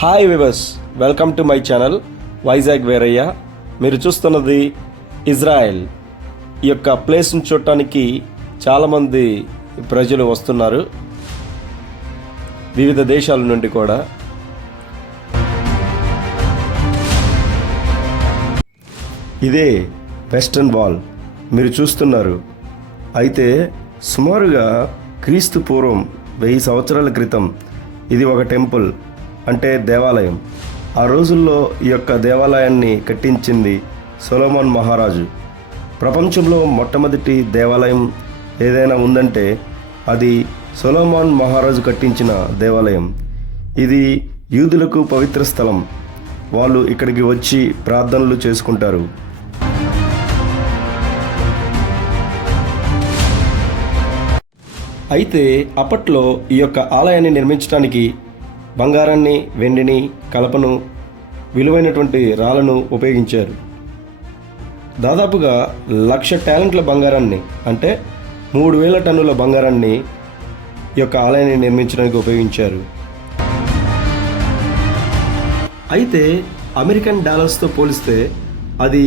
Hi viewers welcome to my channel Vizag Verayya మీరు చూస్తున్నది Israel. ఈ యొక్క ప్లేస్ని చూడటానికి చాలామంది ప్రజలు వస్తున్నారు. వివిధ దేశాల నుండి కూడా. ఇదే వెస్టర్న్ వాల్ మీరు చూస్తున్నారు. అయితే సుమారుగా క్రీస్తు పూర్వం వెయ్యి సంవత్సరాల క్రితం ఇది ఒక టెంపుల్. అంటే దేవాలయం. ఆ రోజుల్లో ఈ యొక్క దేవాలయాన్ని కట్టించింది సొలోమన్ మహారాజు. ప్రపంచంలో మొట్టమొదటి దేవాలయం ఏదైనా ఉందంటే అది సొలోమాన్ మహారాజు కట్టించిన దేవాలయం. ఇది యూదులకు పవిత్ర స్థలం. వాళ్ళు ఇక్కడికి వచ్చి ప్రార్థనలు చేసుకుంటారు. అయితే అప్పట్లో ఈ యొక్క ఆలయాన్ని నిర్మించడానికి బంగారాన్ని వెండిని కలపను విలువైనటువంటి రాళ్ళను ఉపయోగించారు. దాదాపుగా లక్ష టాలెంట్ల బంగారాన్ని అంటే మూడు వేల టన్నుల బంగారాన్ని ఈ యొక్క ఆలయాన్ని నిర్మించడానికి ఉపయోగించారు. అయితే అమెరికన్ డాలర్స్తో పోలిస్తే అది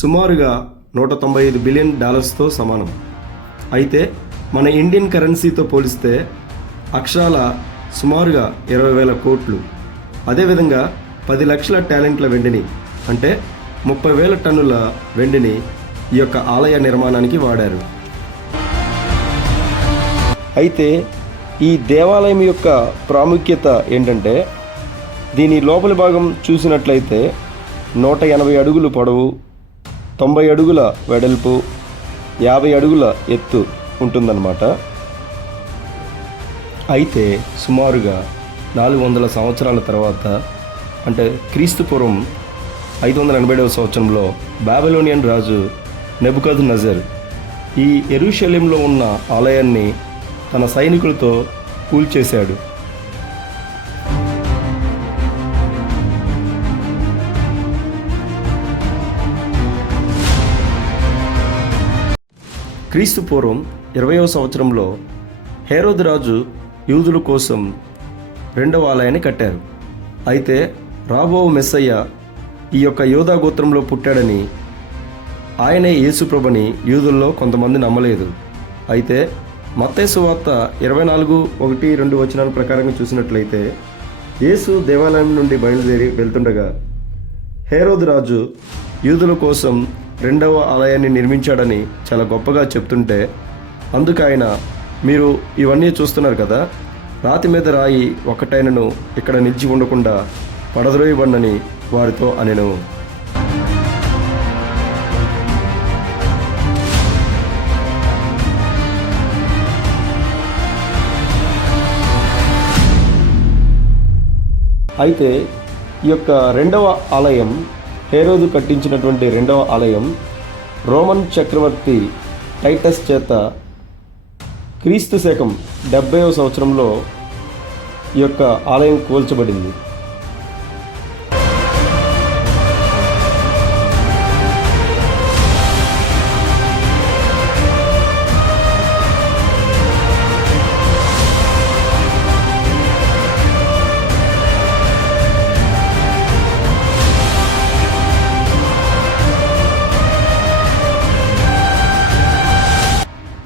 సుమారుగా నూట తొంభై ఐదు బిలియన్ డాలర్స్తో సమానం. అయితే మన ఇండియన్ కరెన్సీతో పోలిస్తే అక్షరాల సుమారుగా ఇరవై వేల కోట్లు. అదేవిధంగా పది లక్షల టాలెంట్ల వెండిని అంటే ముప్పై వేల టన్నుల వెండిని ఈ యొక్క ఆలయ నిర్మాణానికి వాడారు. అయితే ఈ దేవాలయం యొక్క ప్రాముఖ్యత ఏంటంటే దీని లోపలి భాగం చూసినట్లయితే నూట ఎనభై అడుగులు పొడవు తొంభై అడుగుల వెడల్పు యాభై అడుగుల ఎత్తు ఉంటుందన్నమాట. అయితే సుమారుగా నాలుగు వందల సంవత్సరాల తర్వాత అంటే క్రీస్తుపూర్వం ఐదు వందల ఎనభైడవ సంవత్సరంలో బాబిలోనియన్ రాజు నెబుకద్ నజర్ ఈ ఎరుషలేంలో ఉన్న ఆలయాన్ని తన సైనికులతో కూల్చేశాడు. క్రీస్తు పూర్వం సంవత్సరంలో హేరోద్ రాజు యూదుల కోసం రెండవ ఆలయాన్ని కట్టారు. అయితే రాబో మెస్సయ్య ఈ యొక్క యోధా గోత్రంలో పుట్టాడని ఆయనే యేసుప్రభని యూదుల్లో కొంతమంది నమ్మలేదు. అయితే మత్తేసు వార్త ఇరవై నాలుగు ఒకటి రెండు వచనాల ప్రకారంగా చూసినట్లయితే యేసు దేవాలయం నుండి బయలుదేరి వెళ్తుండగా హేరోద్ రాజు యూదుల కోసం రెండవ ఆలయాన్ని నిర్మించాడని చాలా గొప్పగా చెప్తుంటే అందుకు ఆయన మీరు ఇవన్నీ చూస్తున్నారు కదా? రాతి మీద రాయి ఒకటైనను ఇక్కడ నిలిచి ఉండకుండా పడద్రోయబడినని వారితో అనెను. అయితే ఈ యొక్క రెండవ ఆలయం హేరోదు కట్టించినటువంటి రెండవ ఆలయం రోమన్ చక్రవర్తి టైటస్ చేత క్రీస్తు శకం డెబ్బైవ సంవత్సరంలో ఈ యొక్క ఆలయం కూల్చబడింది.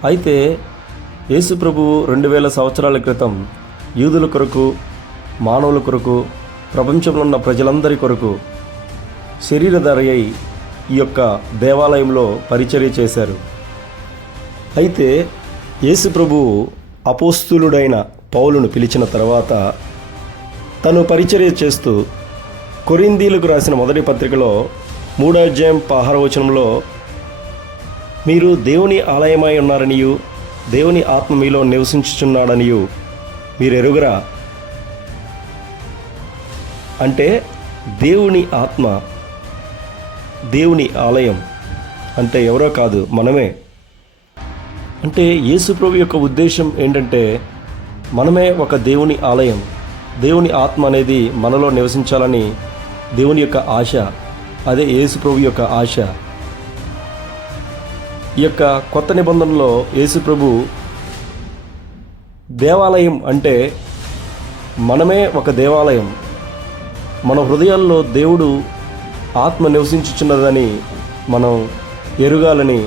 అయితే యేసు ప్రభువు రెండు వేల సంవత్సరాల క్రితం యూదుల కొరకు మానవుల కొరకు ప్రపంచంలో ఉన్న ప్రజలందరి కొరకు శరీరధారి అయి ఈ యొక్క దేవాలయంలో పరిచర్య చేశారు. అయితే యేసు ప్రభువు అపోస్తులుడైన పౌలును పిలిచిన తర్వాత తను పరిచర్య చేస్తూ కొరిందీలకు రాసిన మొదటి పత్రికలో మూడో అధ్యాయం పహారవచనంలో మీరు దేవుని ఆలయమై ఉన్నారనియు దేవుని ఆత్మ మీలో నివసించుచున్నాడనియు మీరు ఎరుగురా అంటే దేవుని ఆత్మ దేవుని ఆలయం అంటే ఎవరో కాదు మనమే. అంటే యేసుప్రభు యొక్క ఉద్దేశం ఏంటంటే మనమే ఒక దేవుని ఆలయం. దేవుని ఆత్మ అనేది మనలో నివసించాలని దేవుని యొక్క ఆశ అదే యేసుప్రభు యొక్క ఆశ. ఈ యొక్క కొత్త నిబంధనలో యేసు ప్రభు దేవాలయం అంటే మనమే ఒక దేవాలయం. మన హృదయాల్లో దేవుడు ఆత్మ నివసించుచున్నదని మనం ఎరుగాలని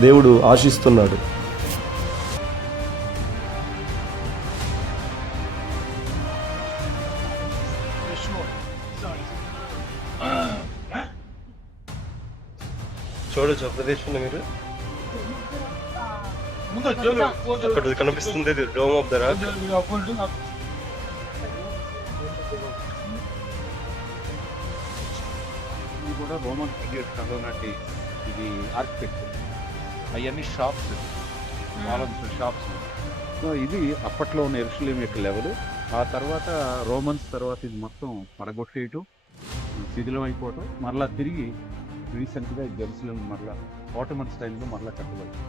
దేవుడు ఆశిస్తున్నాడు. చూడొచ్చు ప్రదేశంలో మీరు. అక్కడ కనిపిస్తుంది డోమ్ ఆఫ్ ద రాక్ ఇది కూడా రోమన్ పీరియడ్ కాలం నాటి ఇది ఆర్కిటెక్చర్ అవన్నీ షాప్స్ కాలమ్స్ షాప్స్ సో ఇది అప్పట్లో ఉన్న ఎరుసలేం యొక్క లెవెల్ ఆ తర్వాత రోమన్స్ తర్వాత ఇది మొత్తం పడగొట్టేయటం శిథిలం అయిపోవటం మరలా తిరిగి రీసెంట్గా జెరూసలేం మరలా ఆటోమన్ స్టైల్లో మరలా కట్టబడింది